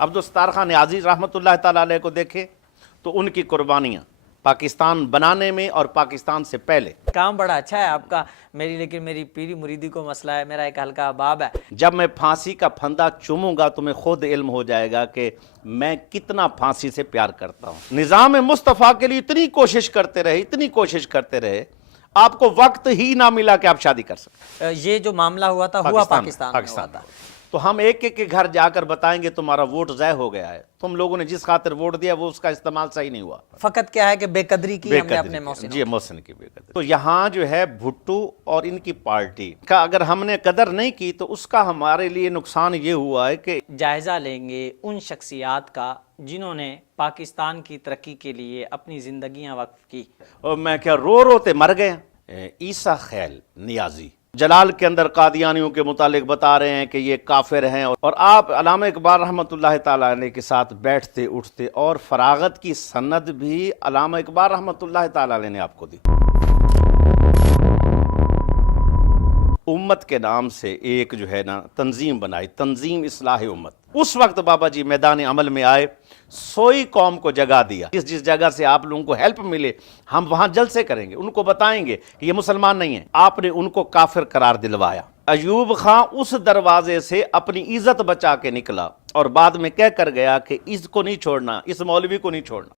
عبدالستار خان نیازی رحمۃ اللہ تعالیٰ علیہ کو دیکھیں تو ان کی قربانیاں پاکستان بنانے میں اور پاکستان سے پہلے. کام بڑا اچھا ہے آپ کا. لیکن میری پیری مریدی کو مسئلہ ہے. میرا ایک ہلکا باب ہے. جب میں پھانسی کا پھندا چوموں گا تو میں خود علم ہو جائے گا کہ میں کتنا پھانسی سے پیار کرتا ہوں. نظام مصطفیٰ کے لیے اتنی کوشش کرتے رہے آپ کو وقت ہی نہ ملا کہ آپ شادی کر سکیں. یہ جو معاملہ ہوا تھا ہوا پاکستان میں ہوا تھا. تو ہم ایک ایک کے گھر جا کر بتائیں گے تمہارا ووٹ ضائع ہو گیا ہے, تم لوگوں نے جس خاطر ووٹ دیا وہ اس کا استعمال صحیح نہیں ہوا. فقط کیا ہے کہ بے قدری کی ہم نے اپنے محسن. جی محسن کی بے قدری. تو یہاں جو ہے بھٹو اور ان کی پارٹی کا اگر ہم نے قدر نہیں کی تو اس کا ہمارے لیے نقصان یہ ہوا ہے کہ جائزہ لیں گے ان شخصیات کا جنہوں نے پاکستان کی ترقی کے لیے اپنی زندگیاں وقف کی. اور میں کیا روتے مر گئے. عیسیٰ خیل نیازی جلال کے اندر قادیانیوں کے متعلق بتا رہے ہیں کہ یہ کافر ہیں, اور آپ علامہ اقبال رحمۃ اللہ تعالیٰ علیہ کے ساتھ بیٹھتے اٹھتے, اور فراغت کی سند بھی علامہ اقبال رحمۃ اللہ تعالیٰ علیہ نے آپ کو دی. امت کے نام سے ایک جو ہے نا تنظیم بنائی, تنظیم اصلاح امت. اس وقت بابا جی میدان عمل میں آئے, سوئی قوم کو جگہ دیا. جس جگہ سے آپ لوگوں کو ہیلپ ملے ہم وہاں جلسے کریں گے, ان کو بتائیں گے کہ یہ مسلمان نہیں ہیں. آپ نے ان کو کافر قرار دلوایا. ایوب خان اس دروازے سے اپنی عزت بچا کے نکلا اور بعد میں کہہ کر گیا کہ اس کو نہیں چھوڑنا, اس مولوی کو نہیں چھوڑنا.